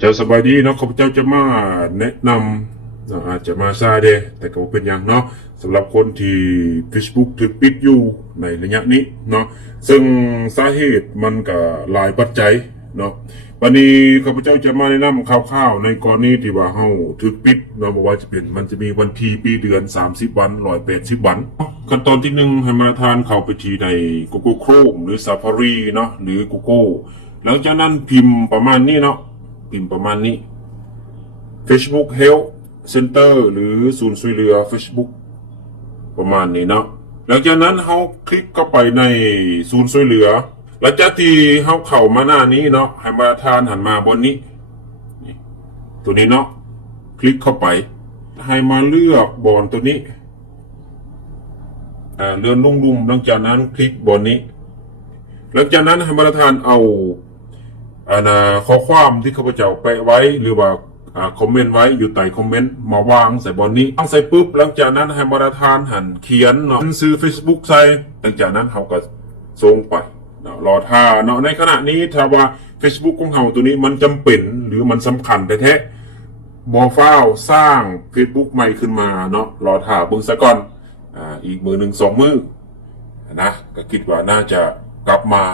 จะสบายดีเนาะข้าพเจ้าจะมาแนะนำอาจจะมาซาเดแต่ก็เป็นอย่างเนาะสำหรับคนที่ Facebook ถูกปิดอยู่ในระยะนี้เนาะซึ่งสาเหตุมันก็หลายปัจจัยเนาะวันนี้ข้าพเจ้าจะมาแนะนำคร่าวๆในกรณีที่ว่าเฮาถูกปิดเนาะบอกว่าจะเป็นมันจะมีวันที่ปีเดือน30วัน180วันขั้นตอนที่1ให้มาทานเข้าไปที่ใน Google Chrome หรือ Safari เนาะหรือ Google หลังจากนั้นพิมพ์ประมาณนี้เนาะพิมพ์ประมาณนี้ Facebook Help Center หรือศูนย์ช่วยเหลือ Facebook ประมาณนี้เนาะหลังจากนั้นเขาคลิกเข้าไปในศูนย์ช่วยเหลือหลังจากที่เขาเข้ามาหน้านี้เนาะให้มาทานหันมาบนนี้ตัวนี้เนาะคลิกเข้าไปให้มาเลือกบนตัวนี้เลื่อนลุ่มๆหลังจากนั้นคลิกบนนี้หลังจากนั้นให้มาทานเอาข้อความที่ข้าพเจ้าแปะไว้หรือว่าคอมเมนต์ไว้อยู่ใต้คอมเมนต์มาวางใส่บนนี้วางใส่ปุ๊บหลังจากนั้นให้มาทานหันเขียนเนาะซื้อ Facebook ใส่หลังจากนั้นเขาก็ส่งไปรอท่าเนาะในขณะนี้ถ้าว่า Facebook ของเขาตัวนี้มันจำเป็นหรือมันสำคัญแท้ๆบอฟ้าวสร้าง Facebook ใหม่ขึ้นมาเนาะรอท่าเบิ่งซะก่อนอีกมือหนึ่ง2 มือนะก็คิดว่าน่าจะกลับมา